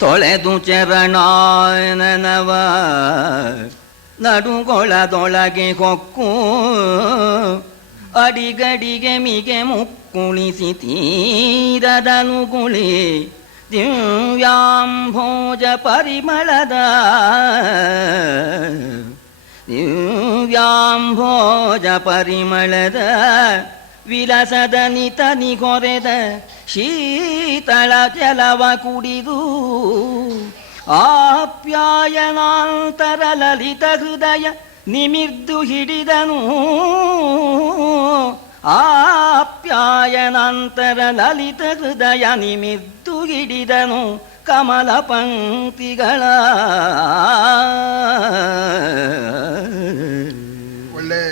ತೊಳೆದು ಚರಣಾನನವ ನಡುಗೊಳದೊಳಗೆ ಹೊಕ್ಕು ಅಡಿಗಡಿಗೆ ಮಿಗೆ ಮುಕ್ಕುಳಿಸಿ ತೀರದನುಗುಳಿ ದಿವ್ಯಾಂಭೋಜ ಪರಿಮಳದ ವಿಲಸದ ನಿತನಿ ಕೊರೆದ ಶೀತಳ ಜಲವ ಕುಡಿದು ಆಪ್ಯಾಯನಾಂತರ ಲಲಿತ ಹೃದಯ ನಿಮಿರ್ದು ಹಿಡಿದನು. ಆಪ್ಯಾಯನಾಂತರ ಲಲಿತ ಹೃದಯ ನಿಮಿರ್ದು ಹಿಡಿದನು ಕಮಲ ಪಂಕ್ತಿಗಳ. ಒಳ್ಳೆ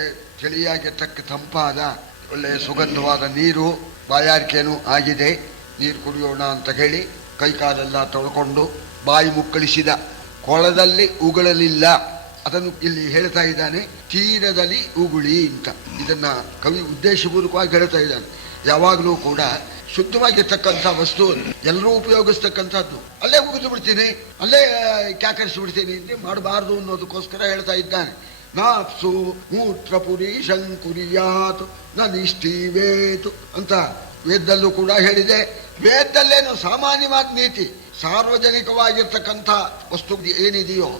ಚಳಿಯಾಗಿರ್ತಕ್ಕ ತಂಪಾದ ಒಳ್ಳೆ ಸುಗಂಧವಾದ ನೀರು, ಬಾಯಾರಿಕೆನೂ ಆಗಿದೆ, ನೀರು ಕುಡಿಯೋಣ ಅಂತ ಹೇಳಿ ಕೈಕಾಲೆಲ್ಲ ತೊಳ್ಕೊಂಡು ಬಾಯಿ ಮುಕ್ಕಳಿಸಿದ. ಕೊಳದಲ್ಲಿ ಉಗುಳಲಿಲ್ಲ, ಅದನ್ನು ಇಲ್ಲಿ ಹೇಳ್ತಾ ಇದ್ದಾನೆ. ತೀರದಲ್ಲಿ ಉಗುಳಿ ಅಂತ ಇದನ್ನ ಕವಿ ಉದ್ದೇಶಪೂರ್ವಕವಾಗಿ ಹೇಳ್ತಾ ಇದ್ದಾನೆ. ಯಾವಾಗಲೂ ಕೂಡ ಶುದ್ಧವಾಗಿರ್ತಕ್ಕಂಥ ವಸ್ತು ಎಲ್ಲರೂ ಉಪಯೋಗಿಸ್ತಕ್ಕಂಥದ್ದು ಅಲ್ಲೇ ಉಗಿದು ಬಿಡ್ತೀನಿ, ಅಲ್ಲೇ ಕ್ಯಾಕರಿಸಿ ಬಿಡ್ತೀನಿ ಅಂತ ಮಾಡಬಾರ್ದು ಅನ್ನೋದಕ್ಕೋಸ್ಕರ ಹೇಳ್ತಾ ಇದ್ದಾನೆ. ನಾಪ್ಸು ಮೂತ್ರಪುರಿ ಶಂಕುರಿಯಾತು ನ ನಿಷ್ಠೀವೇತು ಅಂತ ವೇದದಲ್ಲೂ ಕೂಡ ಹೇಳಿದೆ. ವೇದದಲ್ಲೇನು ಸಾಮಾನ್ಯವಾದ ನೀತಿ, ಸಾರ್ವಜನಿಕವಾಗಿರ್ತಕ್ಕಂಥ ವಸ್ತು ಏನಿದೆಯೋ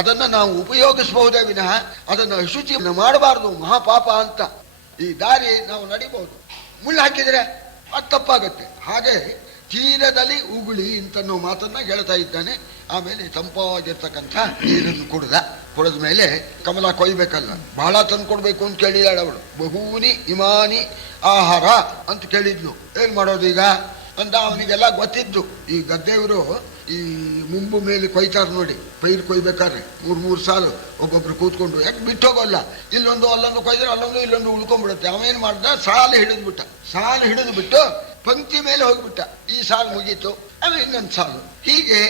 ಅದನ್ನು ನಾವು ಉಪಯೋಗಿಸಬಹುದೇ ವಿನಃ ಅದನ್ನು ಅಶುಚಿ ಮಾಡಬಾರ್ದು, ಮಹಾಪಾಪ ಅಂತ. ಈ ದಾರಿ ನಾವು ನಡಿಬಹುದು, ಮುಳ್ಳು ಹಾಕಿದ್ರೆ ಅದು ತಪ್ಪಾಗತ್ತೆ. ಹಾಗೆ ತೀರದಲ್ಲಿ ಉಗುಳಿ ಅಂತನ್ನೋ ಮಾತನ್ನ ಹೇಳ್ತಾ ಇದ್ದಾನೆ. ಆಮೇಲೆ ತಂಪಾಗಿರ್ತಕ್ಕಂಥ ನೀರನ್ನು ಕುಡಿದ ಮೇಲೆ ಕಮಲ ಕೊಯ್ಬೇಕಲ್ಲ, ಬಹಳ ತಂದು ಕೊಡ್ಬೇಕು ಅಂತ ಕೇಳಿದಾಳೆ ಅವಳು. ಬಹೂನಿ ಇಮಾನಿ ಆಹಾರ ಅಂತ ಕೇಳಿದ್ಲು. ಏನ್ ಮಾಡೋದು ಈಗ ಅಂತ ಅವನಿಗೆಲ್ಲ ಗೊತ್ತಿದ್ದು. ಈ ಗದ್ದೆಯವರು ಈ ಮುಂಬು ಮೇಲೆ ಕೊಯ್ತಾರೆ ನೋಡಿ, ಪೈರು ಕೊಯ್ಬೇಕಾದ್ರೆ ಮೂರು ಸಾಲು ಒಬ್ಬೊಬ್ರು ಕೂತ್ಕೊಂಡು, ಯಾಕೆ ಬಿಟ್ಟೋಗಲ್ಲ, ಇಲ್ಲೊಂದು ಅಲ್ಲೊಂದು ಕೊಯ್ದ್ರೆ ಅಲ್ಲೊಂದು ಇಲ್ಲೊಂದು ಉಳ್ಕೊಂಡ್ಬಿಡುತ್ತೆ. ಅವೇನ್ ಮಾಡ್ದ, ಸಾಲು ಹಿಡಿದು ಬಿಟ್ಟು ಪಂಕ್ತಿ ಮೇಲೆ ಹೋಗ್ಬಿಟ್ಟ. ಈ ಸಾಲು ಮುಗೀತು, ಆಮೇಲೆ ಇನ್ನೊಂದು ಸಾಲು, ಹೀಗೆ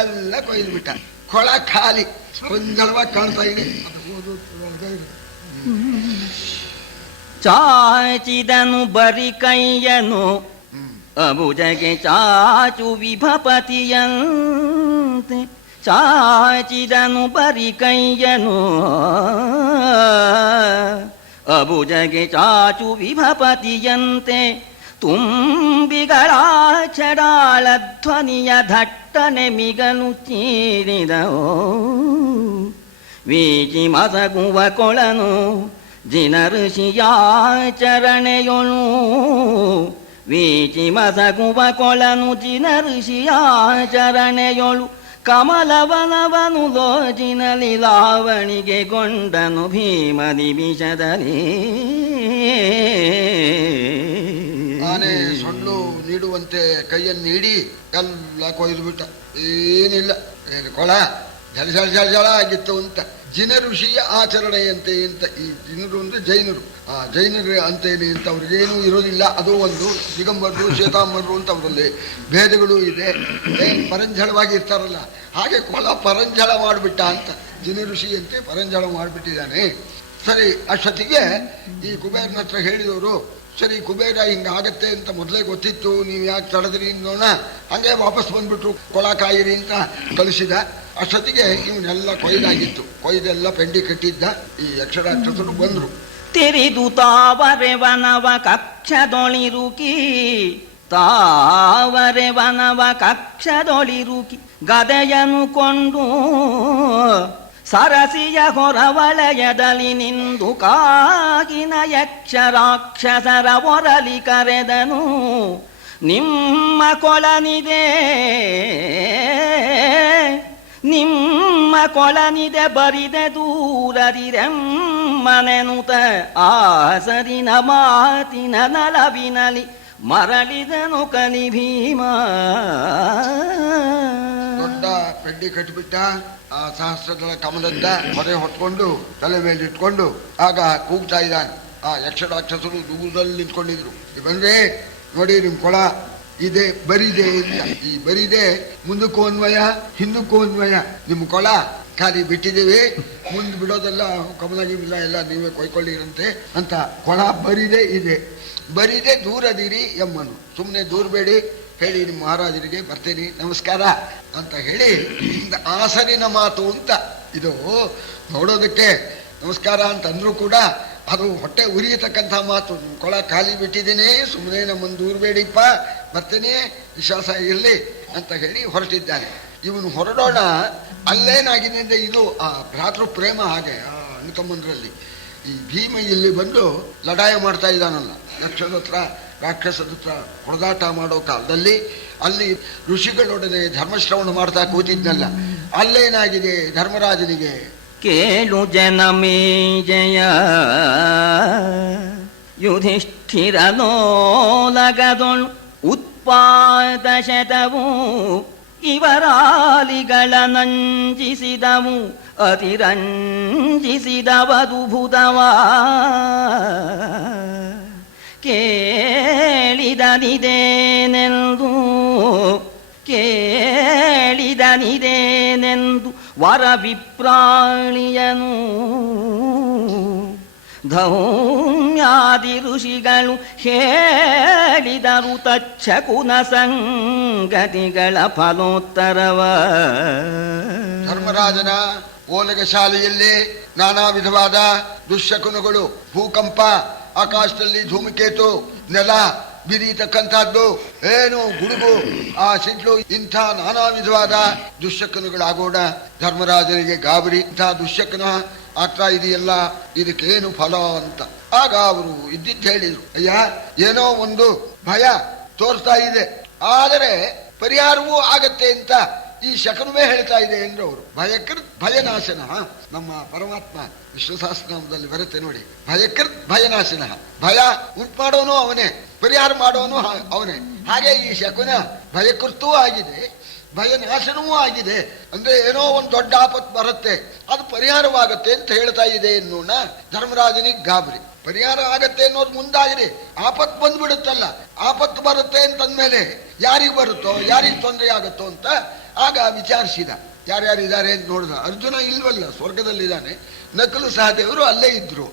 ಎಲ್ಲ ಕೊಯ್ದು ಬಿಟ್ಟ. ಕೊಳ ಖಾಲಿ, ಗೊಂದಲವಾಗಿ ಕಾಣ್ತಾ ಇದೆ. ಚಾಚಿದನು ಬರಿ ಕೈಯನು ಅಬುಜಗೆ ಚಾಚು ವಿಭಪತಿಯಂತೆ. ಚಾಚಿದನು ಬರಿ ಕೈಯನು ಅಬುಜಗೆ ಚಾಚು ವಿಭಪತಿಯಂತೆ. ತುಂಬಿಗಳ ಚಡಾಳ ಧ್ವನಿಯ ದಟ್ಟನೆ ಮಿಗಲು ಚೀರಿದೋ. ವೀಚಿ ಮಸಗುವ ಕೊಳನು ಜಿನ ಋಷಿಯಾಚರಣೆಯೊಳು. ವೀಚಿ ಮಸಗುವ ಕೊಳನು ಜಿನ ಋಷಿಯಾಚರಣೆಯೊಳು. ಕಮಲವನವನು ಲೋಚಿನಲಿ ಲಾವಣಿಗೆ ಗೊಂಡನು ಭೀಮದಿ ವಿಷದಲ್ಲಿ. ಆನೆ ಸೊಳ್ಳು ನೀಡುವಂತೆ ಕೈಯನ್ನು ನೀಡಿ ಎಲ್ಲ ಕೊಯ್ದು ಬಿಟ್ಟ. ಏನಿಲ್ಲ, ಕೊಳ ಜಲ ಜಲ ಜಲ ಜಲ ಆಗಿತ್ತು ಅಂತ. ಜಿನ ಋಷಿಯ ಆಚರಣೆಯಂತೆ ಅಂತ. ಈ ಜಿನರು ಅಂದ್ರೆ ಜೈನರು. ಆ ಜೈನರು ಅಂತೇನೆ ಅಂತ ಅವ್ರಿಗೇನೂ ಇರೋದಿಲ್ಲ. ಅದು ಒಂದು ದಿಗಂಬರರು ಶ್ವೇತಾಂಬರರು ಅಂತ ಅವರಲ್ಲಿ ಭೇದಗಳು ಇದೆ. ಪರಂಜಳವಾಗಿ ಇರ್ತಾರಲ್ಲ, ಹಾಗೆ ಕೊಳ ಪರಂಜಳ ಮಾಡಿಬಿಟ್ಟ ಅಂತ. ಜಿನ ಋಷಿಯಂತೆ ಪರಂಜಳ ಮಾಡಿಬಿಟ್ಟಿದ್ದಾನೆ. ಸರಿ, ಅಷ್ಟೊತ್ತಿಗೆ ಈ ಕುಬೇರನ ಹತ್ರ ಹೇಳಿದವರು, ಸರಿ ಕುಬೇರ ಹಿಂಗಾಗತ್ತೆ ಅಂತ ಮೊದಲೇ ಗೊತ್ತಿತ್ತು, ನೀವು ಯಾಕೆ ತಡೆದ್ರಿ ನೋಣ, ಹಂಗೆ ವಾಪಸ್ ಬಂದ್ಬಿಟ್ರು, ಕೊಳ ಕಾಯಿರಿ ಅಂತ ಕಳಿಸಿದ. ಅಷ್ಟೊತ್ತಿಗೆ ಇವನ್ನೆಲ್ಲ ಕೊಯ್ದಾಗಿತ್ತು. ಕೊಯ್ದೆಲ್ಲ ಪೆಂಡಿ ಕಟ್ಟಿದ್ದ. ಈ ಯಕ್ಷರಾಕ್ಷಸರು ಬಂದ್ರು. ತಿರಿದು ತಾವರೆ ವನವ ಕಕ್ಷದೊಳಿರುಕಿ, ತಾವರೆ ವನವ ಕಕ್ಷದೊಳಿರುಕಿ ಗದೆಯನು ಕೊಂಡು ಸರಸಿಯ ಹೊರವಲಯದಲ್ಲಿ ನಿಂದು ಕಾಗಿನ ಯಕ್ಷರಾಕ್ಷಸರ ಒರಲಿ ಕರೆದನು. ನಿಮ್ಮ ಕೊಳನಿದೆ, ನಿಮ್ಮ ಕೊಳನಿದೆ ಬರಿದೆ ದೂರದಿರೆಮ್ಮನೆನುತ ಆಸರಿನ ಮಾತಿನ ನಲವಿನಲಿ ಮರಳಿದನು ಕಲಿ ಭೀಮ. ದೊಡ್ಡ ಪೆಡ್ಡಿ ಕಟ್ಟಿಬಿಟ್ಟ. ಆ ಸಹಸ್ರದಳ ಕಮಲದ ಹೊರೆ ಹೊತ್ಕೊಂಡು ತಲೆ ಮೇಲೆ ಇಟ್ಕೊಂಡು ಆಗ ಕೂಗ್ತಾ ಇದ್ದಾನೆ. ಆ ಯಕ್ಷರಾಕ್ಷಸರು ದೂರದಲ್ಲಿ ನಿಂತ್ಕೊಂಡಿದ್ರು. ಬಂದ್ರೆ ನೋಡಿ ನಿಮ್ ಕೊಳ ಇದೆ, ಬರಿದೆ ಅಂತ. ಈ ಬರಿದೆ ಮುಂದಕ್ಕೂ ಅನ್ವಯ ಹಿಂದಕ್ಕೂ ಅನ್ವಯ. ನಿಮ್ಮ ಕೊಳ ಖಾಲಿ ಬಿಟ್ಟಿದ್ದೀವಿ, ಮುಂದೆ ಬಿಡೋದೆಲ್ಲ ಕಮಲಗಿಲ್ಲ, ಎಲ್ಲ ನೀವೇ ಕೊಯ್ಕೊಳ್ಳಿರಂತೆ ಅಂತ. ಕೊಳ ಬರಿದೆ ಇದೆ. ಬರಿದೆ ದೂರದಿರಿ ಎಮ್ಮನು, ಸುಮ್ಮನೆ ದೂರಬೇಡಿ, ಹೇಳಿ ನಿಮ್ಮ ಮಹಾರಾಜರಿಗೆ ಬರ್ತೇನೆ ನಮಸ್ಕಾರ ಅಂತ ಹೇಳಿ ಆಸರಿನ ಮಾತು ಅಂತ. ಇದು ನೋಡೋದಕ್ಕೆ ನಮಸ್ಕಾರ ಅಂತ ಅಂದ್ರೂ ಕೂಡ ಅದು ಹೊಟ್ಟೆ ಉರಿಯತಕ್ಕಂಥ ಮಾತು. ನಿಮ್ಮ ಕೊಳ ಖಾಲಿ ಬಿಟ್ಟಿದ್ದೇನೆ, ಸುಮ್ಮನೆ ನಮ್ಮನ್ನು ದೂರಬೇಡಿಪ್ಪ, ಬರ್ತೇನೆ, ವಿಶ್ವಾಸ ಇರಲಿ ಅಂತ ಹೇಳಿ ಹೊರಟಿದ್ದಾನೆ. ಇವನು ಹೊರಡೋಣ, ಅಲ್ಲೇನಾಗಿದೆ ಅಂದರೆ ಇದು ಆ ಭ್ರಾತೃ ಪ್ರೇಮ ಹಾಗೆ ಆ ಅಣ್ಣತಮ್ಮಂದ್ರಲ್ಲಿ. ಈ ಭೀಮ ಇಲ್ಲಿ ಬಂದು ಲಡಾಯ ಮಾಡ್ತಾ ಇದ್ದಾನಲ್ಲ, ಯಕ್ಷದ ಹತ್ರ ರಾಕ್ಷಸದ ಹತ್ರ ಹೊಡೆದಾಟ ಮಾಡೋ ಕಾಲದಲ್ಲಿ ಅಲ್ಲಿ ಋಷಿಗಳೊಡನೆ ಧರ್ಮಶ್ರವಣ ಮಾಡ್ತಾ ಕೂತಿದ್ನಲ್ಲ, ಅಲ್ಲೇನಾಗಿದೆ ಧರ್ಮರಾಜನಿಗೆ? ಕೇಳು ಜನಮೇ ಜಯ ಯುಧಿಷ್ಠಿರನೋಲಗದೊಳು ಉತ್ಪಾದ ಶತವು ಇವರಾಲಿಗಳ ನಂಜಿಸಿದವು ಅತಿರಂಜಿಸಿದವದು ಭುತವ ಕೇಳಿದನಿದೇನೆಂದು ವರ ವಿಪ್ರಾಣಿಯನು ಧೌಮ್ಯಾದಿ ಋಷಿಗಳು ಹೇಳಿದರು ತಚ್ಚಕುನ ಸಂಗತಿಗಳ ಫಲೋತ್ತರವ. ಧರ್ಮರಾಜನ ಓಲಗ ಶಾಲೆಯಲ್ಲಿ ನಾನಾ ವಿಧವಾದ ದುಶ್ಶಕುನಗಳು, ಭೂಕಂಪ, ಆಕಾಶದಲ್ಲಿ ಧೂಮಕೇತು, ನೆಲ ಬಿರಿಯತಕ್ಕಂಥದ್ದು, ಏನು ಗುಡುಗು, ಆ ಸಿಡ್ಲು, ಇಂಥ ನಾನಾ ವಿಧವಾದ ದುಶ್ಶಕುನಗಳಾಗೋಣ. ಧರ್ಮರಾಜನಿಗೆ ಗಾಬರಿ, ಇಂಥ ದುಶ್ಶಕನ ಆಗ್ತಾ ಇದೆಯಲ್ಲ, ಇದಕ್ಕೇನು ಫಲ ಅಂತ. ಆಗ ಅವರು ಇದ್ದಿದ್ದು ಹೇಳಿದ್ರು, ಅಯ್ಯ ಏನೋ ಒಂದು ಭಯ ತೋರ್ತಾ ಇದೆ, ಆದರೆ ಪರಿಹಾರವೂ ಆಗತ್ತೆ ಅಂತ ಈ ಶಕನವೇ ಹೇಳ್ತಾ ಇದೆ ಎಂದ್ರು ಅವರು. ಭಯಕೃತ್ ಭಯನಾಶನ, ನಮ್ಮ ಪರಮಾತ್ಮ ವಿಶ್ವಸಹಸ್ರನಾಮದಲ್ಲಿ ಬರುತ್ತೆ ನೋಡಿ, ಭಯಕೃತ್ ಭಯನಾಶನ, ಭಯ ಉಂಟು ಮಾಡೋನು ಅವನೇ, ಪರಿಹಾರ ಮಾಡೋನು ಅವನೇ. ಹಾಗೆ ಈ ಶಕುನ ಭಯಕೃತವೂ ಆಗಿದೆ, ಭಯನಾಶನವೂ ಆಗಿದೆ. ಅಂದ್ರೆ ಏನೋ ಒಂದು ದೊಡ್ಡ ಆಪತ್ತು ಬರುತ್ತೆ, ಅದು ಪರಿಹಾರವಾಗತ್ತೆ ಅಂತ ಹೇಳ್ತಾ ಇದೆ ಎನ್ನೋಣ. ಧರ್ಮರಾಜನಿಗೆ ಗಾಬರಿ, ಪರಿಹಾರ ಆಗತ್ತೆ ಅನ್ನೋದು ಮುಂದಾಗಿದೆ, ಆಪತ್ತು ಬಂದ್ಬಿಡುತ್ತಲ್ಲ, ಆಪತ್ತು ಬರುತ್ತೆ ಅಂತಂದ್ಮೇಲೆ ಯಾರಿಗೆ ಬರುತ್ತೋ, ಯಾರಿಗೆ ತೊಂದರೆ ಆಗುತ್ತೋ ಅಂತ ಆಗ ವಿಚಾರಿಸಿದ. ಯಾರ್ಯಾರಿದ್ದಾರೆ ಅಂತ ನೋಡಿದ. ಅರ್ಜುನ ಇಲ್ವಲ್ಲ, ಸ್ವರ್ಗದಲ್ಲಿದ್ದಾನೆ. ನಕಲು ಸಹದೇವರು ಅಲ್ಲೇ ಇದ್ರು.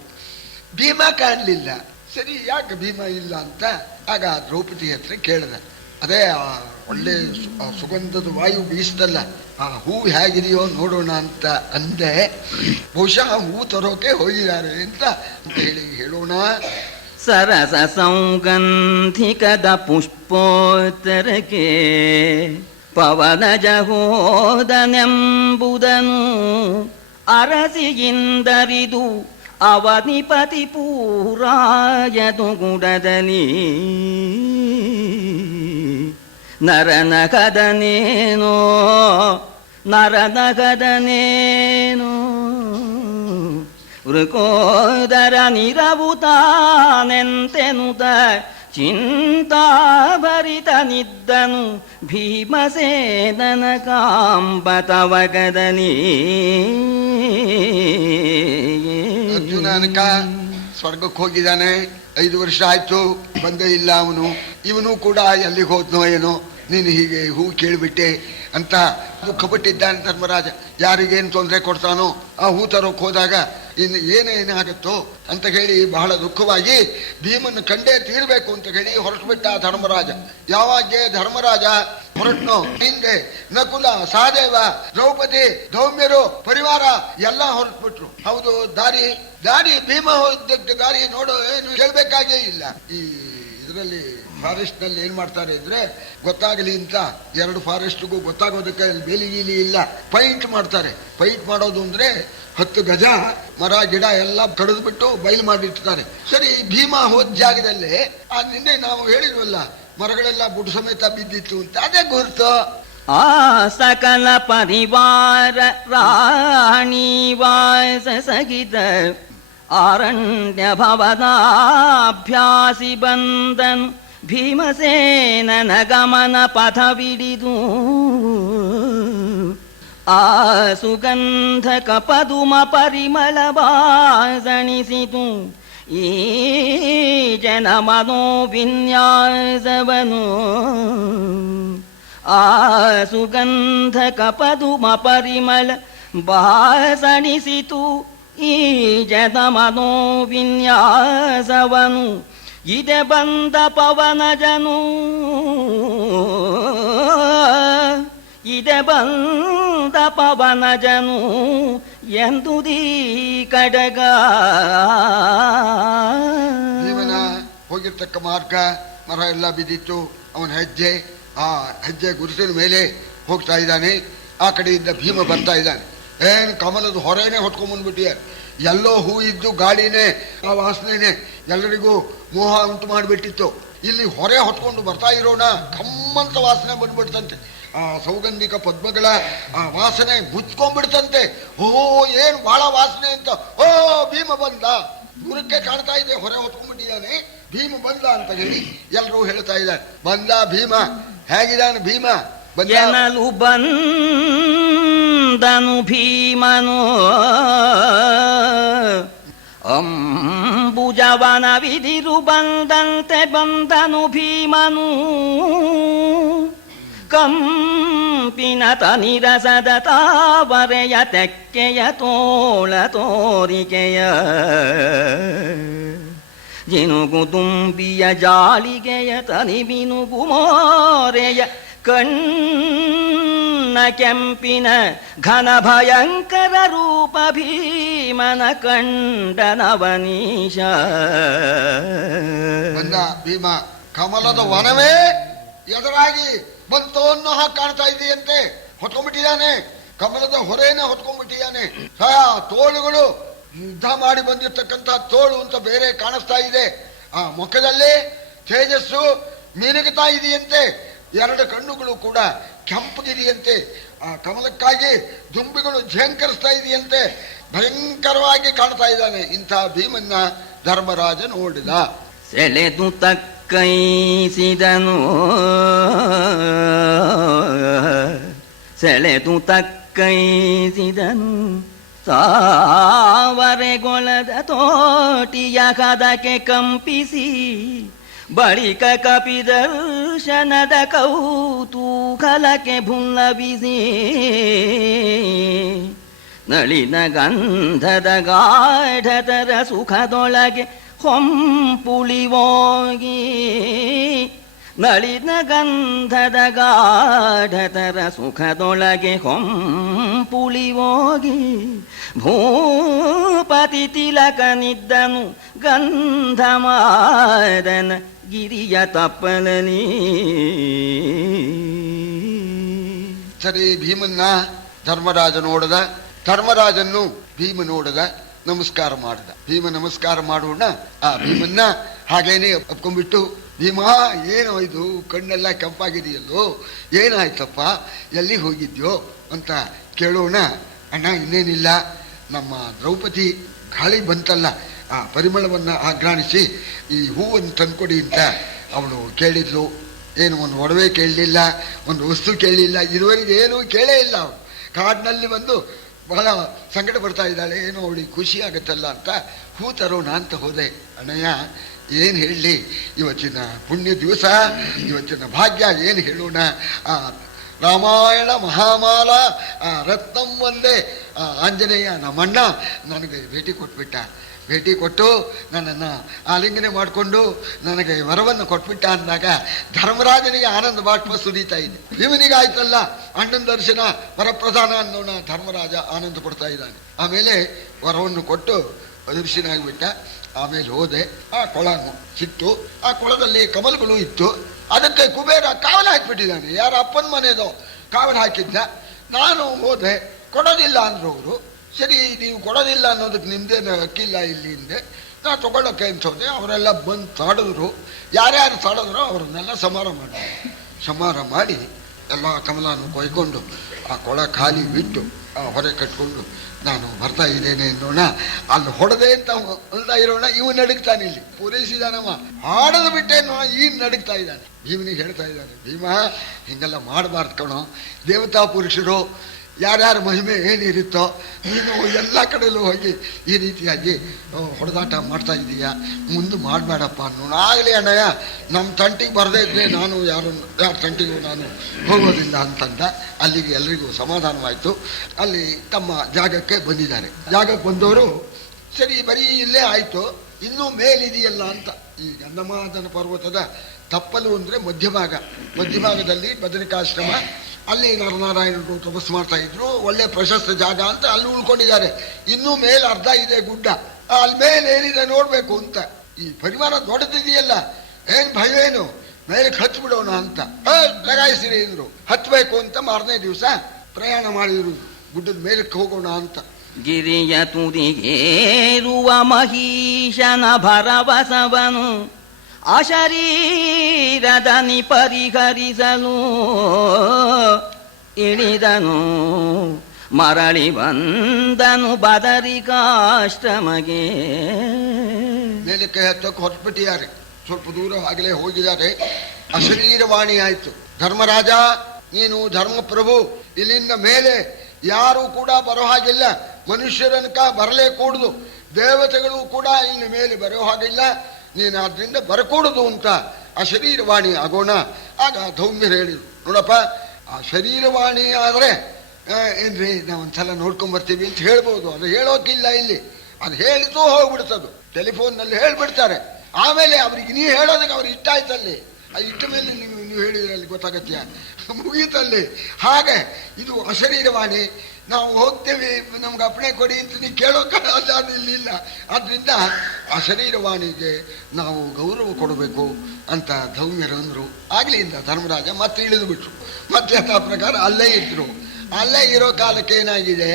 ಭೀಮ ಕಾಣಲಿಲ್ಲ. ಸರಿ, ಯಾಕೆ ಭೀಮ ಇಲ್ಲ ಅಂತ ಆಗ ದ್ರೌಪದಿ ಹತ್ರ ಕೇಳಿದ. ಅದೇ ಆ ಒಳ್ಳೆ ಸುಗಂಧದ ವಾಯು ಬೀಸ್ತಲ್ಲ, ಆ ಹೂವು ಹೇಗಿದೆಯೋ ನೋಡೋಣ ಅಂತ ಅಂದೆ. ಬಹುಶಃ ಹೂವು ತರೋಕೆ ಹೋಗಿದ್ದಾರೆ ಅಂತ ಹೇಳಿ ಹೇಳೋಣ. ಸರಸ ಸೌಗಂಧಿಕದ ಪುಷ್ಪೋತ್ತರಕ್ಕೆ ಪವನಜ ಹೋದನೆಂಬುದನು ಅರಸಿಯಿಂದರಿದು ಅವನಿಪತಿ ಪೂರಾಯದು ಗುಡದಲ್ಲಿ ನರನಗದನೇನೋ ವೃಕೋದರ ನಿರವುತಾನೆಂತೆನುತ ಚಿಂತಾಭರಿತನಿದ್ದನು ಭೀಮಸೇನನ ಕಾಂಬತವಗದನಿ. ಅರ್ಜುನನಕ ಸ್ವರ್ಗಕ್ಕೆ ಹೋಗಿದ್ದಾನೆ, 5 ವರ್ಷ ಆಯ್ತು, ಬಂದೇ ಇಲ್ಲ ಅವನು. ಇವನು ಕೂಡ ಎಲ್ಲಿಗೆ ಹೋದ್ನೋ ಏನೋ, ನೀನು ಹೀಗೆ ಹೂ ಕೇಳಿಬಿಟ್ಟೆ ಅಂತ ದುಃಖಪಟ್ಟಿದ್ದಾನೆ ಧರ್ಮರಾಜ. ಯಾರಿಗೇನು ತೊಂದರೆ ಕೊಡ್ತಾನೋ, ಆ ಹೂ ತರೋಕ್ ಹೋದಾಗ ಇನ್ನು ಏನೇನಾಗುತ್ತೋ ಅಂತ ಹೇಳಿ ಬಹಳ ದುಃಖವಾಗಿ ಭೀಮನ್ನು ಕಂಡೇ ತೀರ್ಬೇಕು ಅಂತ ಹೇಳಿ ಹೊರಟುಬಿಟ್ಟ ಧರ್ಮರಾಜ. ಯಾವಾಗ ಧರ್ಮರಾಜ ಹೊರಟ್ನೋ, ಹಿಂದೆ ನಕುಲ, ಸಹದೇವ, ದ್ರೌಪದಿ, ಧೌಮ್ಯರು, ಪರಿವಾರ ಎಲ್ಲ ಹೊರಟ್ಬಿಟ್ರು. ಹೌದು, ದಾರಿ ಭೀಮ ಹೋದಕ್ಕೆ ದಾರಿ ನೋಡು, ಏನು ಹೇಳ್ಬೇಕಾಗೇ ಇಲ್ಲ. ಈ ಇದರಲ್ಲಿ ಫಾರೆಸ್ಟ್ ನಲ್ಲಿ ಏನ್ ಮಾಡ್ತಾರೆ ಅಂದ್ರೆ, ಗೊತ್ತಾಗಲಿ ಅಂತ 2 ಫಾರೆಸ್ಟ್ಗೂ ಗೊತ್ತಾಗೋದಕ್ಕೆ ಬೇಲಿ ಗೀಲಿ ಇಲ್ಲ, ಪೈಂಟ್ ಮಾಡ್ತಾರೆ. ಪೈಂಟ್ ಮಾಡೋದು ಅಂದ್ರೆ 10 ಗಜ ಮರ ಗಿಡ ಎಲ್ಲ ಕಡಿದು ಬಿಟ್ಟು ಬಯಲು ಮಾಡಿರ್ತಾರೆ. ಸರಿ, ಭೀಮ ಹೋದ ಜಾಗದಲ್ಲಿ ನಿನ್ನೆ ನಾವು ಹೇಳಿದ್ವಲ್ಲ, ಮರಗಳೆಲ್ಲ ಬುಡ್ ಸಮೇತ ಬಿದ್ದಿತ್ತು ಅಂತ, ಅದೇ ಗುರುತು. ಆ ಸಕಲ ಪರಿವಾರ ರಾಣಿ ವಾಸ ಸಹಿತ ಆರಣ್ಯ ಭವನಾಭ್ಯಾಸಿ ಬಂದನು ಭೀಮಸೇನನ ಗಮನ ಪಥವಿಡಿದು. ಆ ಸುಗಂಧಕ ಪದುಮ ಪರಿಮಳ ಬಾಸಣಿಸಿತು ಈ ಜನ ಮನೋವಿನ್ಯಾಸವನು. ಆ ಸುಗಂಧಕ ಪದುಮ ಪರಿಮಳ ಬಾಸಣಿಸಿತು ಈ ಜನ ಮನೋವಿನ್ಯಾಸವನು. ಇದೆ ಬಂದ ಪವನಜನು, ಇದೆ ಬಂದ ಪವನಜನು ಎಂದುದೀ ಕಡಗ. ಜೀವನ ಹೋಗಿರ್ತಕ್ಕ ಮಾರ್ಗ ಮರ ಎಲ್ಲ ಬಿದ್ದಿತ್ತು. ಅವನ ಹೆಜ್ಜೆ ಆ ಹೆಜ್ಜೆ ಗುರುತಿನ ಮೇಲೆ ಹೋಗ್ತಾ ಇದ್ದಾನೆ. ಆ ಕಡೆಯಿಂದ ಭೀಮ ಬರ್ತಾ ಇದ್ದಾನೆ. ಏನು ಕಮಲದ ಹೊರೆನೇ ಹೊತ್ಕೊಂಡ್ಬಂದ್ಬಿಟ್ಟಿದ್ದಾರೆ. ಎಲ್ಲೋ ಹೂ ಇದ್ದು ಗಾಳಿನೇ ಆ ವಾಸನೆನೆ ಎಲ್ಲರಿಗೂ ಮೋಹ ಉಂಟು ಮಾಡಿಬಿಟ್ಟಿತ್ತು. ಇಲ್ಲಿ ಹೊರೆ ಹೊತ್ಕೊಂಡು ಬರ್ತಾ ಇರೋಣ, ಕಮ್ಮಂತ ವಾಸನೆ ಬಂದ್ಬಿಡ್ತಂತೆ. ಆ ಸೌಗಂಧಿಕ ಪದ್ಮಗಳ ಆ ವಾಸನೆ ಮುಚ್ಕೊಂಡ್ಬಿಡ್ತಂತೆ. ಓ ಏನು ಬಹಳ ವಾಸನೆ ಅಂತ. ಓ ಭೀಮ ಬಂದ, ದೂರಕ್ಕೆ ಕಾಣ್ತಾ ಇದೆ, ಹೊರೆ ಹೊತ್ಕೊಂಡ್ಬಿಟ್ಟಿದ್ದಾನೆ, ಭೀಮ ಬಂದ ಅಂತ ಹೇಳಿ ಎಲ್ಲರೂ ಹೇಳ್ತಾ ಇದ್ದಾರೆ. ಬಂದ ಭೀಮ, ಹೇಗಿದ್ದಾನೆ ಭೀಮ? ಎನ್ನಲು ಬಂದನು ಭೀಮನು, ಅಂಬುಜವನ ವಿದಿರು ಬಂದಂತೆ ಬಂದನು ಭೀಮನು. ಕಂಪಿನ ತನಿರಸದ ತಾವರೆಯ ತೆಕ್ಕೆಯ ತೋಳ ತೋರಿಕೆಯ, ಜಿನುಗು ತುಂಬಿಯ ಜಾಲಿಗೆಯ ತನಿಬಿನುಗು ಮೋರೆಯ, ಕಣ್ಣ ಕೆಂಪಿನ ಘನ ಭಯಂಕರ ರೂಪ ಭೀಮನ ಕಂಡನವನೀಶ. ಬಂದ ಭೀಮ, ಕಮಲದ ವನವೇ ಎದುರಾಗಿ ಬಂತು ಅನ್ನೋ ಹಾಗೆ ಕಾಣ್ತಾ ಇದೆಯಂತೆ. ಹೊತ್ಕೊಂಡ್ಬಿಟ್ಟಿದ್ದಾನೆ, ಕಮಲದ ಹೊರೆಯನ್ನ ಹೊತ್ಕೊಂಡ್ಬಿಟ್ಟಿದ್ದಾನೆ. ತೋಳುಗಳು ಯುದ್ಧ ಮಾಡಿ ಬಂದಿರ್ತಕ್ಕಂಥ ತೋಳು ಅಂತ ಬೇರೆ ಕಾಣಿಸ್ತಾ ಇದೆ. ಆ ಮುಖದಲ್ಲಿ ತೇಜಸ್ಸು ಮಿನುಗುತ್ತಾ ಇದೆಯಂತೆ. ಎರಡು ಕಣ್ಣುಗಳು ಕೂಡ ಕೆಂಪಗಿದೆಯಂತೆ. ಆ ಕಮಲಕ್ಕಾಗಿ ದುಂಬಿಗಳು ಝೇಂಕರಿಸ್ತಾ ಇದೆಯಂತೆ. ಭಯಂಕರವಾಗಿ ಕಾಣ್ತಾ ಇದ್ದಾನೆ. ಇಂಥ ಭೀಮನ್ನ ಧರ್ಮರಾಜ ನೋಡಿದ. ಸೆಳೆದು ತಕ್ಕೈಸಿದನು, ಸೆಳೆದು ತಕ್ಕೈಸಿದನು, ತಾವರೆಗೊಳದ ತೋಟಿಯ ಕದಕ್ಕೆ ಕಂಪಿಸಿ, ಬಳಿಕ ಕಪಿದರ್ಶನದ ಕೌತೂಕಲಕ್ಕೆ ಭುಲ್ಲವಿಸಿ, ನಳಿನ ಗಂಧದ ಗಾಢತರ ಸುಖದೊಳಗೆ ಹೊಂಪುಳಿವೋಗಿ, ನಳಿನ ಗಂಧದ ಗಾಢತರ ಸುಖದೊಳಗೆ ಹೊಂಪುಳಿವೋಗಿ, ಭೂಪತಿ ತಿಲಕನಿದ್ದನು ಗಂಧಮಾದನ ಗಿರಿಯ ತಪ್ಪಲನಿ. ಸರಿ, ಭೀಮನ್ನ ಧರ್ಮರಾಜ ನೋಡದ. ಧರ್ಮರಾಜನ್ನು ಭೀಮ ನೋಡದ, ನಮಸ್ಕಾರ ಮಾಡಿದ. ಭೀಮ ನಮಸ್ಕಾರ ಮಾಡೋಣ. ಆ ಭೀಮನ್ನ ಹಾಗೇನೆ ಒಪ್ಕೊಂಡ್ಬಿಟ್ಟು, ಭೀಮ ಏನೋ ಇದು ಕಣ್ಣೆಲ್ಲ ಕೆಂಪಾಗಿದೆಯಲ್ಲೋ, ಏನಾಯ್ತಪ್ಪ, ಎಲ್ಲಿ ಹೋಗಿದ್ಯೋ ಅಂತ ಕೇಳೋಣ. ಅಣ್ಣ ಇನ್ನೇನಿಲ್ಲ, ನಮ್ಮ ದ್ರೌಪದಿ ಗಾಳಿ ಬಂತಲ್ಲ, ಆ ಪರಿಮಳವನ್ನು ಆಘ್ರಾಣಿಸಿ ಈ ಹೂವನ್ನು ತಂದ್ಕೊಡಿ ಅಂತ ಅವಳು ಕೇಳಿದ್ಲು. ಏನು ಒಂದು ಒಡವೆ ಕೇಳಲಿಲ್ಲ, ಒಂದು ವಸ್ತು ಕೇಳಲಿಲ್ಲ, ಇದುವರೆಗೆ ಏನೂ ಕೇಳೇ ಇಲ್ಲ. ಅವಳು ಕಾಡಿನಲ್ಲಿ ಬಂದು ಬಹಳ ಸಂಕಟ ಪಡ್ತಾ ಇದ್ದಾಳೆ. ಏನೋ ಅವಳಿಗೆ ಖುಷಿ ಆಗುತ್ತಲ್ಲ ಅಂತ ಹೂ ತರೋಣ ಅಂತ ಹೋದೆ. ಅಣ್ಣಯ್ಯ ಏನು ಹೇಳಲಿ, ಇವತ್ತಿನ ಪುಣ್ಯ ದಿವಸ, ಇವತ್ತಿನ ಭಾಗ್ಯ ಏನು ಹೇಳೋಣ. ರಾಮಾಯಣ ಮಹಾಮಾಲ ರತ್ನಂ ಒಂದೇ ಆಂಜನೇಯ ನಮ್ಮಣ್ಣ ನನಗೆ ಭೇಟಿ ಕೊಟ್ಬಿಟ್ಟ. ಭೇಟಿ ಕೊಟ್ಟು ನನ್ನನ್ನು ಆಲಿಂಗನೆ ಮಾಡಿಕೊಂಡು ನನಗೆ ವರವನ್ನು ಕೊಟ್ಬಿಟ್ಟ ಅಂದಾಗ ಧರ್ಮರಾಜನಿಗೆ ಆನಂದ ಬಾಷ್ಪ ಸುರಿತಾ ಇದೆ. ಭೀಮನಿಗಾಯ್ತಲ್ಲ ಅಣ್ಣನ ದರ್ಶನ, ವರಪ್ರಧಾನ ಅನ್ನೋಣ. ಧರ್ಮರಾಜ ಆನಂದ ಪಡ್ತಾ ಇದ್ದಾನೆ. ಆಮೇಲೆ ವರವನ್ನು ಕೊಟ್ಟು ಅದೃಶ್ಯನಾಗಿಬಿಟ್ಟ. ಆಮೇಲೆ ಹೋದೆ. ಆ ಕೊಳ ಸಿಕ್ತು. ಆ ಕೊಳದಲ್ಲಿ ಕಮಲಗಳು ಇತ್ತು. ಅದಕ್ಕೆ ಕುಬೇರ ಕಾವಲು ಹಾಕಿಬಿಟ್ಟಿದ್ದಾನೆ. ಯಾರ ಅಪ್ಪನ ಮನೆಯದೋ ಕಾವಲು ಹಾಕಿದ್ದ. ನಾನು ಹೋದೆ, ಕೊಡೋದಿಲ್ಲ ಅಂದ್ರು ಅವರು. ಸರಿ, ನೀವು ಕೊಡೋದಿಲ್ಲ ಅನ್ನೋದಕ್ಕೆ ನಿಮ್ದೇನು ಹಕ್ಕಿಲ್ಲ ಇಲ್ಲಿ ಹಿಂದೆ, ನಾ ತಗೊಳ್ಳೋಕೆ ಅನ್ಸೋದೆ. ಅವರೆಲ್ಲ ಬಂದು ತಾಡಿದ್ರು. ಯಾರ್ಯಾರು ತಾಡಿದ್ರು ಅವ್ರನ್ನೆಲ್ಲ ಸಮಾರ ಮಾಡಿ ಎಲ್ಲ ಕಮಲನ್ನು ಕೊಯ್ಕೊಂಡು ಆ ಕೊಳ ಖಾಲಿ ಬಿಟ್ಟು ಆ ಹೊರೆ ಕಟ್ಕೊಂಡು ನಾನು ಬರ್ತಾ ಇದ್ದೇನೆ ಅನ್ನೋಣ. ಅಲ್ಲಿ ಹೊಡೆದೆ ಅಂತ ಅಲ್ತಾ ಇರೋಣ. ಇವು ನಡುಗ್ತಾನೆ, ಇಲ್ಲಿ ಪೂರೈಸಿದಾನವ, ಹಾಡದು ಬಿಟ್ಟೇನೋ ಈ ನಡುಗ್ತಾ ಇದ್ದಾನೆ. ಭೀಮನಿಗೆ ಹೇಳ್ತಾ ಇದ್ದಾನೆ, ಭೀಮ ಹಿಂಗೆಲ್ಲ ಮಾಡಬಾರ್ದು ಕಣೋ, ದೇವತಾ ಪುರುಷರು ಯಾರ್ಯಾರ ಮಹಿಮೆ ಏನಿರುತ್ತೋ ನೀನು ಎಲ್ಲ ಕಡೆಯಲ್ಲೂ ಹೋಗಿ ಈ ರೀತಿಯಾಗಿ ಹೊಡೆದಾಟ ಮಾಡ್ತಾ ಇದೀಯ, ಮುಂದೆ ಮಾಡಬೇಡಪ್ಪ ಅನ್ನೋಣ. ಆಗಲಿ ಅಣ್ಣಯ್ಯ, ನಮ್ಮ ತಂಟಿಗೆ ಬರದೇ ಇದ್ರೆ ನಾನು ಯಾರ ತಂಟಿಗೂ ನಾನು ಹೋಗೋದಿಲ್ಲ ಅಂತಂದ. ಅಲ್ಲಿಗೆ ಎಲ್ರಿಗೂ ಸಮಾಧಾನವಾಯಿತು. ಅಲ್ಲಿ ತಮ್ಮ ಜಾಗಕ್ಕೆ ಬಂದಿದ್ದಾರೆ. ಜಾಗಕ್ಕೆ ಬಂದವರು ಸರಿ ಬರೀ ಇಲ್ಲೇ ಆಯಿತು, ಇನ್ನೂ ಮೇಲಿದೆಯಲ್ಲ ಅಂತ ಈ ಗಂಧಮಾದನ ಪರ್ವತದ ತಪ್ಪಲು ಅಂದರೆ ಮಧ್ಯಭಾಗದಲ್ಲಿ ಬದರಿಕಾಶ್ರಮ. ಅಲ್ಲಿ ನರನಾರಾಯಣರು ತಪಸ್ಸು ಮಾಡ್ತಾ ಇದ್ರು. ಒಳ್ಳೆ ಪ್ರಶಸ್ತ ಜಾಗ ಅಂತ ಅಲ್ಲಿ ಉಳ್ಕೊಂಡಿದ್ದಾರೆ. ಇನ್ನೂ ಮೇಲೆ ಅರ್ಧ ಇದೆ ಗುಡ್ಡ. ಅಲ್ಲಿ ಮೇಲೆ ಏನಿದೆ ನೋಡ್ಬೇಕು ಅಂತ. ಈ ಪರಿಮಾಣ ದೊಡ್ಡದಿದೆಯಲ್ಲ, ಏನ್ ಭಯವೇನು, ಮೇಲೆ ಹತ್ತು ಬಿಡೋಣ ಅಂತ ಲಗಾಯಿಸಿರಿ ಅಂದ್ರು. ಹತ್ಬೇಕು ಅಂತ ಮಾರನೇ ದಿವಸ ಪ್ರಯಾಣ ಮಾಡಿದ್ರು. ಗುಡ್ಡದ ಮೇಲಕ್ಕೆ ಹೋಗೋಣ ಅಂತ. ಗಿರಿಯ ತುದಿಗೇರುವ ಮಹೀಶನ ಭರವಸವನು ಅಶರೀರದನಿ ಪರಿಹರಿಸಲು ಇಳಿದನು. ಮರಳಿ ಬಂದನು ಬದರಿಕಾಶ್ರಮಗೆ. ಮೇಲಕ್ಕೆ ಹತ್ತಕ್ಕೆ ಹೊರಟ್ಬಿಟ್ಟಿದ್ದಾರೆ. ಸ್ವಲ್ಪ ದೂರ ಆಗಲೇ ಹೋಗಿದ್ದಾರೆ. ಅಶರೀರವಾಣಿ ಆಯ್ತು. ಧರ್ಮರಾಜ, ನೀನು ಧರ್ಮಪ್ರಭು, ಇಲ್ಲಿಂದ ಮೇಲೆ ಯಾರು ಕೂಡ ಬರೋ ಹಾಗಿಲ್ಲ. ಮನುಷ್ಯರನಕ ಬರಲೇ ಕೂಡುದು, ದೇವತೆಗಳು ಕೂಡ ಇಲ್ಲಿ ಮೇಲೆ ಬರೋ ಹಾಗಿಲ್ಲ. ನೀನು ಆದ್ರಿಂದ ಬರಕೂಡುದು ಅಂತ ಅಶರೀರವಾಣಿ ಆಗೋಣ. ಆಗ ಧೌಮ್ಯರು ಹೇಳಿದ್ರು, ನೋಡಪ್ಪ, ಆ ಶರೀರವಾಣಿ ಆದ್ರೆ ಏನ್ರಿ ನಾವು ಒಂದ್ಸಲ ನೋಡ್ಕೊಂಡ್ ಬರ್ತೀವಿ ಅಂತ ಹೇಳ್ಬೋದು. ಅದು ಹೇಳೋಕಿಲ್ಲ ಇಲ್ಲಿ. ಅದು ಹೇಳಿದ್ದು ಹೋಗ್ಬಿಡ್ತದು. ಟೆಲಿಫೋನ್ನಲ್ಲಿ ಹೇಳ್ಬಿಡ್ತಾರೆ. ಆಮೇಲೆ ಅವ್ರಿಗೆ ನೀ ಹೇಳೋದಕ್ಕೆ ಅವ್ರಿಗೆ ಇಷ್ಟ ಆಯ್ತಲ್ಲಿ. ಅದು ಇಟ್ಟ ಮೇಲೆ ನೀವು ಹೇಳಿದ್ರಲ್ಲಿ ಗೊತ್ತಾಗತ್ಯ, ಮುಗೀತಲ್ಲಿ. ಹಾಗೆ ಇದು ಅಶರೀರವಾಣಿ. ನಾವು ಹೋಗ್ತೇವೆ, ನಮ್ಗೆ ಅಪ್ಪಣೆ ಕೊಡಿ ಅಂತ ನೀವು ಕೇಳೋಕೆ ಇಲ್ಲಿಲ್ಲ. ಆದ್ರಿಂದ ಅಶರೀರವಾಣಿಗೆ ನಾವು ಗೌರವ ಕೊಡಬೇಕು ಅಂತ ಧೌಮ್ಯರು ಅಂದ್ರು. ಆಗ್ಲಿಂದ ಧರ್ಮರಾಜ ಮತ್ತೆ ಇಳಿದು ಬಿಟ್ರು. ಮತ್ತೆ ಯಥಾ ಪ್ರಕಾರ ಅಲ್ಲೇ ಇದ್ರು. ಅಲ್ಲೇ ಇರೋ ಕಾಲಕ್ಕೆ ಏನಾಗಿದೆ,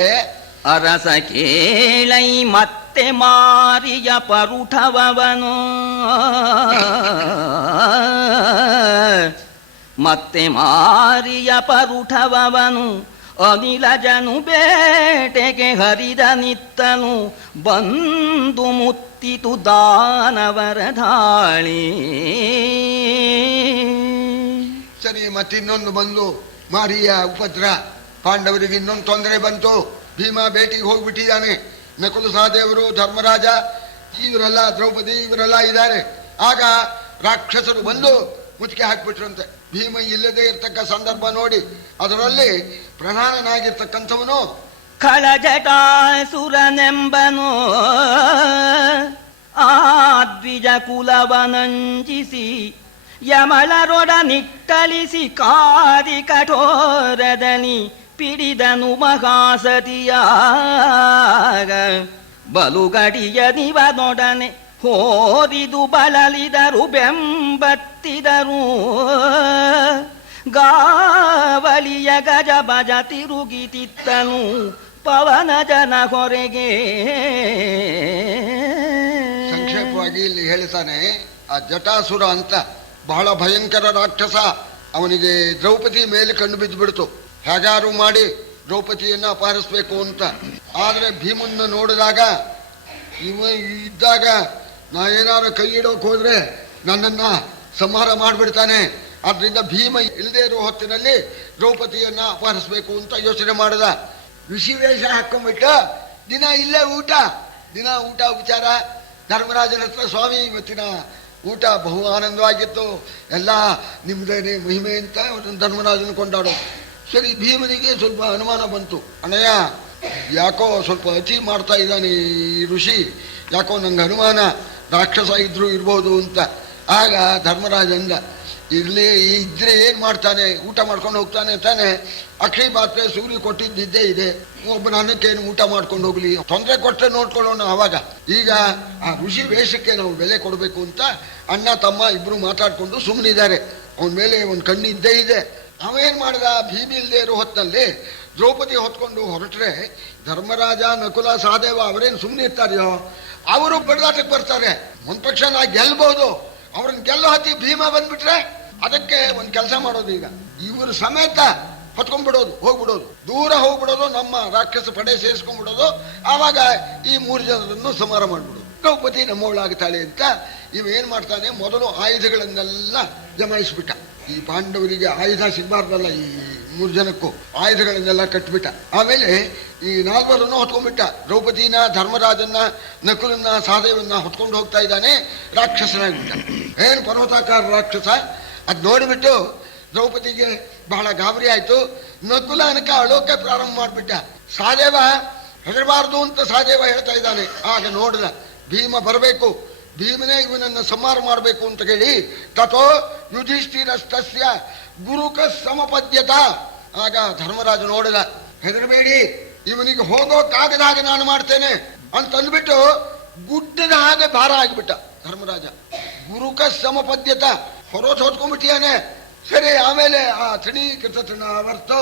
ಅರಸ ಕೇಳೈ ಮತ್ತೆ ಮಾರಿಯ ಪರುಠವನು ಮತ್ತೆ ಮಾರಿಯ ಪರುಠವನು ಅನಿಲಜನು ಬೇಟೆಗೆ ಹರಿದ ನಿತ್ತನು ಬಂದು ಮುತ್ತಿತು ದಾನವರ ಧಾಳಿ. ಸರಿ, ಮತ್ತಿನ್ನೊಂದು ಬಂದು ಮಾರಿಯ ಉಪದ್ರ. ಪಾಂಡವರಿಗೆ ಇನ್ನೊಂದು ತೊಂದರೆ ಬಂತು. ಭೀಮ ಬೇಟಿಗೆ ಹೋಗ್ಬಿಟ್ಟಿದ್ದಾನೆ. ನಕುಲ ಸಹದೇವರು, ಧರ್ಮರಾಜ, ಇವರೆಲ್ಲ, ದ್ರೌಪದಿ, ಇವರೆಲ್ಲ ಇದ್ದಾರೆ. ಆಗ ರಾಕ್ಷಸರು ಬಂದು ಮುಚ್ಚಿಗೆ ಹಾಕ್ಬಿಟ್ರಂತೆ. ಭೀಮ ಇಲ್ಲದೆ ಇರ್ತಕ್ಕ ಸಂದರ್ಭ ನೋಡಿ ಅದರಲ್ಲಿ ಪ್ರಧಾನನಾಗಿರ್ತಕ್ಕಂಥವನು ಖಳಜಟಾಸುರನೆಂಬನು ಆ ದ್ವಿಜ ಕುಲವನಂಜಿಸಿ ಯಮಳರೊಡ ನಿಟ್ಟಳಿಸಿ ಕಾದಿ ಕಠೋರದಲ್ಲಿ ಪಿಡಿದನು ಮಹಾಸತಿಯಾಗ. ಬಲುಗಡಿಯ ನಿವನೊಡನೆ ಹೋದಿದು ಬಳಲಿದರು ಬೆಂಬತ್ತಿದರು. ಗಾವಳಿಯ ಗಜ ಬಜ ತಿರುಗಿತಿತ್ತನು ಪವನ ಜನ ಹೊರೆಗೆ. ಸಂಕ್ಷೇಪವಾಗಿ ಇಲ್ಲಿ ಹೇಳ್ತಾನೆ, ಆ ಜಟಾಸುರ ಅಂತ ಬಹಳ ಭಯಂಕರ ರಾಕ್ಷಸ. ಅವನಿಗೆ ದ್ರೌಪದಿ ಮೇಲೆ ಕಂಡು ಬಿದ್ದು ಬಿಡ್ತು. ಹೇಗಾರು ಮಾಡಿ ದ್ರೌಪದಿಯನ್ನ ಅಪಹರಿಸ್ಬೇಕು ಅಂತ. ಆದ್ರೆ ಭೀಮನ್ನ ನೋಡಿದಾಗ, ಇವ ಇದ್ದಾಗ ನಾ ಏನಾದ್ರು ಕೈ ಇಡೋಕೆ ಹೋದ್ರೆ ನನ್ನನ್ನ ಸಂಹಾರ ಮಾಡಿಬಿಡ್ತಾನೆ. ಆದ್ರಿಂದ ಭೀಮ ಇಲ್ಲದೆ ಇರೋ ಹೊತ್ತಿನಲ್ಲಿ ದ್ರೌಪದಿಯನ್ನ ಅಪಹರಿಸ್ಬೇಕು ಅಂತ ಯೋಚನೆ ಮಾಡಿದ. ಋಷಿ ವೇಷ ಹಾಕೊಂಡ್ಬಿಟ್ಟ. ದಿನ ಇಲ್ಲೇ ಊಟ ವಿಚಾರ. ಧರ್ಮರಾಜನ ಹತ್ರ, ಸ್ವಾಮಿ ಇವತ್ತಿನ ಊಟ ಬಹು ಆನಂದವಾಗಿತ್ತು, ಎಲ್ಲ ನಿಮ್ದೇನೆ ಮಹಿಮೆ ಅಂತ ಧರ್ಮರಾಜನ ಕೊಂಡಾಡೋ. ಸರಿ, ಭೀಮನಿಗೆ ಸ್ವಲ್ಪ ಅನುಮಾನ ಬಂತು. ಅಣ್ಣಯ್ಯ, ಯಾಕೋ ಸ್ವಲ್ಪ ಅತಿ ಮಾಡ್ತಾ ಇದ್ದಾನೆ ಈ ಋಷಿ, ಯಾಕೋ ನಂಗೆ ಅನುಮಾನ, ರಾಕ್ಷಸ ಇದ್ರು ಇರ್ಬೋದು ಅಂತ. ಆಗ ಧರ್ಮರಾಜ ಅಂದ, ಇರ್ಲಿ, ಇದ್ರೆ ಏನ್ ಮಾಡ್ತಾನೆ, ಊಟ ಮಾಡ್ಕೊಂಡು ಹೋಗ್ತಾನೆ ತಾನೆ. ಅಕ್ಷಯ ಪಾತ್ರೆ ಸೂರ್ಯ ಕೊಟ್ಟಿದ್ದಿದ್ದೇ ಇದೆ, ಒಬ್ಬನ ಅನ್ನಕ್ಕೇನು ಊಟ ಮಾಡ್ಕೊಂಡು ಹೋಗ್ಲಿ, ತೊಂದರೆ ಕೊಟ್ಟರೆ ನೋಡ್ಕೊಳ್ಳೋಣ. ಅವಾಗ ಈಗ ಆ ಋಷಿ ವೇಷಕ್ಕೆ ನಾವು ಬೆಲೆ ಕೊಡಬೇಕು ಅಂತ ಅಣ್ಣ ತಮ್ಮ ಇಬ್ರು ಮಾತಾಡ್ಕೊಂಡು ಸುಮ್ಮನಿದ್ದಾರೆ. ಅವನ ಮೇಲೆ ಒಂದು ಕಣ್ಣು ಇದ್ದೇ ಇದೆ. ಅವೇನ್ ಮಾಡ್ದ, ಭೀಮಿ ಇಲ್ಲದೆ ಇರೋ ಹೊತ್ತಲ್ಲಿ ದ್ರೌಪದಿ ಹೊತ್ಕೊಂಡು ಹೊರಟ್ರೆ ಧರ್ಮರಾಜ, ನಕುಲ, ಸಹದೇವ ಅವರೇನು ಸುಮ್ಮನೆ ಇರ್ತಾರೆಯೋ, ಅವರು ಬಡದಾಟಕ್ಕೆ ಬರ್ತಾರೆ. ಒಂದ್ ಪಕ್ಷ ನಾ ಗೆಲ್ಬಹುದು, ಅವ್ರನ್ನ ಗೆಲ್ಲೋ ಹತ್ತಿ ಭೀಮ ಬಂದ್ಬಿಟ್ರೆ ಅದಕ್ಕೆ ಒಂದು ಕೆಲಸ ಮಾಡೋದು. ಈಗ ಇವರು ಸಮೇತ ಹೊತ್ಕೊಂಡ್ಬಿಡೋದು, ಹೋಗ್ಬಿಡೋದು, ದೂರ ಹೋಗ್ಬಿಡೋದು, ನಮ್ಮ ರಾಕ್ಷಸ ಪಡೆ ಸೇರಿಸ್ಕೊಂಡ್ಬಿಡೋದು. ಆವಾಗ ಈ 3 ಜನರನ್ನು ಸಂಹಾರ ಮಾಡ್ಬಿಡೋದು. ದ್ರೌಪದಿ ನಮ್ಮವಳಾಗ್ತಾಳೆ ಅಂತ ಇವೇನ್ ಮಾಡ್ತಾನೆ, ಮೊದಲು ಆಯುಧಗಳನ್ನೆಲ್ಲ ಜಮಾಯಿಸ್ಬಿಟ್ಟ. ಈ ಪಾಂಡವರಿಗೆ ಆಯುಧ ಸಿಗಬಾರ್ದಲ್ಲ, ಈ 3 ಜನಕ್ಕೂ ಆಯುಧಗಳನ್ನೆಲ್ಲ ಕಟ್ಬಿಟ್ಟ. ಆಮೇಲೆ ಈ 4ರನ್ನು ಹೊತ್ಕೊಂಡ್ಬಿಟ್ಟ. ದ್ರೌಪದಿನ, ಧರ್ಮರಾಜನ್ನ, ನಕುಲನ್ನ, ಸಹದೇವನ್ನ ಹೊತ್ಕೊಂಡು ಹೋಗ್ತಾ ಇದ್ದಾನೆ. ರಾಕ್ಷಸನಾಗ್ಬಿಟ್ಟ. ಏನು ಪರ್ವತಾಕಾರ ರಾಕ್ಷಸ. ಅದ್ ನೋಡಿಬಿಟ್ಟು ದ್ರೌಪದಿಗೆ ಬಹಳ ಗಾಬರಿ ಆಯ್ತು. ನಕುಲ ಅನಕ ಅಳೋಕೆ ಪ್ರಾರಂಭ ಮಾಡ್ಬಿಟ್ಟ. ಸಹದೇವ ಹೆದರಬಾರ್ದು ಅಂತ ಸಹದೇವ ಹೇಳ್ತಾ ಇದ್ದಾನೆ. ಆಗ ನೋಡಿದ, ಭೀಮ ಬರಬೇಕು, ಭೀಮನೇ ಇವನನ್ನು ಸಂಹಾರ ಮಾಡಬೇಕು ಅಂತ ಹೇಳಿ ತಥೋ ಯುಧಿಷ್ಠಿರಸ್ತಸ್ಯ ಗುರುಕ ಸಮಪದ್ಯತ. ಆಗ ಧರ್ಮರಾಜ ನೋಡಿದ, ಹೆದರಬೇಡಿ, ಇವನಿಗೆ ಹೋಗೋಕ್ಕಾಗದ ಹಾಗೆ ನಾನು ಮಾಡ್ತೇನೆ ಅಂತ ಅಂದ್ಬಿಟ್ಟು ಗುಡ್ಡದ ಹಾಗೆ ಭಾರ ಆಗಿಬಿಟ್ಟ ಧರ್ಮರಾಜ. ಗುರುಕ ಸಮಪದ್ಯತ, ಹೊರೋಸ್ ಹೊತ್ಕೊಂಡ್ಬಿಟ್ಟಿಯಾನೆ. ಸರಿ, ಆಮೇಲೆ ಆ ತೃಣೀಕೃತ ತೃಣಾವರ್ತ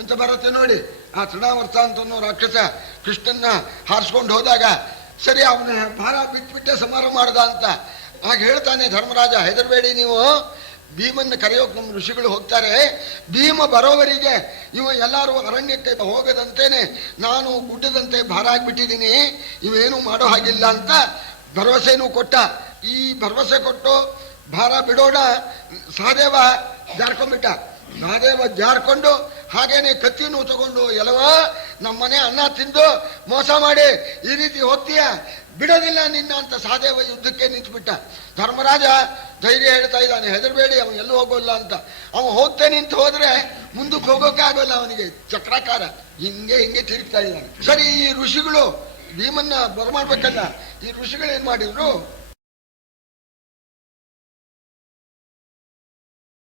ಅಂತ ಬರುತ್ತೆ ನೋಡಿ, ಆ ತೃಣಾವರ್ತ ಅಂತ ರಾಕ್ಷಸ ಕೃಷ್ಣನ್ನ ಹಾರಿಸ್ಕೊಂಡು ಹೋದಾಗ ಸರಿ ಅವನ ಭಾರ ಬಿಟ್ಬಿಟ್ಟೆ ಸಂಹಾರ ಮಾಡ್ದ ಅಂತ. ಆಗ ಹೇಳ್ತಾನೆ ಧರ್ಮರಾಜ, ಹೆದರಬೇಡಿ ನೀವು, ಭೀಮನ್ನ ಕರೆಯೋಕೆ ನಮ್ಮ ಋಷಿಗಳು ಹೋಗ್ತಾರೆ. ಭೀಮ ಬರೋವರಿಗೆ ಇವ ಎಲ್ಲರೂ ಅರಣ್ಯಕ್ಕೆ ಹೋಗದಂತೇನೆ ನಾನು ಗುಡ್ಡದಂತೆ ಭಾರ ಆಗಿಬಿಟ್ಟಿದ್ದೀನಿ, ಇವೇನು ಮಾಡೋ ಹಾಗಿಲ್ಲ ಅಂತ ಭರವಸೆನೂ ಕೊಟ್ಟ. ಈ ಭರವಸೆ ಕೊಟ್ಟು ಭಾರ ಬಿಡೋಣ, ಸಹದೇವ ಜಾರ್ಕೊಂಡ್ಬಿಟ್ಟ. ಸಹದೇವ ಜಾರ್ಕೊಂಡು ಹಾಗೇನೆ ಕತ್ತಿನೂ ತಗೊಂಡು, ಎಲ್ಲವ ನಮ್ಮನೆ ಅನ್ನ ತಿಂದು ಮೋಸ ಮಾಡಿ ಈ ರೀತಿ ಹೋಗ್ತೀಯ, ಬಿಡೋದಿಲ್ಲ ನಿನ್ನ ಅಂತ ಸಹದೇವ ಯುದ್ಧಕ್ಕೆ ನಿಂತುಬಿಟ್ಟ. ಧರ್ಮರಾಜ ಧೈರ್ಯ ಹೇಳ್ತಾ ಇದ್ದಾನೆ, ಹೆದರಬೇಡಿ, ಅವನು ಎಲ್ಲೂ ಹೋಗೋಲ್ಲ ಅಂತ. ಅವನು ಹೋಗ್ತೇನೆ ಅಂತ ಹೋದ್ರೆ ಮುಂದಕ್ಕೆ ಹೋಗೋಕೆ ಆಗೋಲ್ಲ, ಅವನಿಗೆ ಚಕ್ರಾಕಾರ ಹಿಂಗೆ ತಿರುಗ್ತಾ ಇದ್ದಾನೆ. ಸರಿ, ಈ ಋಷಿಗಳು ಭೀಮನ್ನ ಬರಮಾಡ್ಬೇಕಲ್ಲ, ಈ ಋಷಿಗಳು ಏನ್ ಮಾಡಿದ್ರು,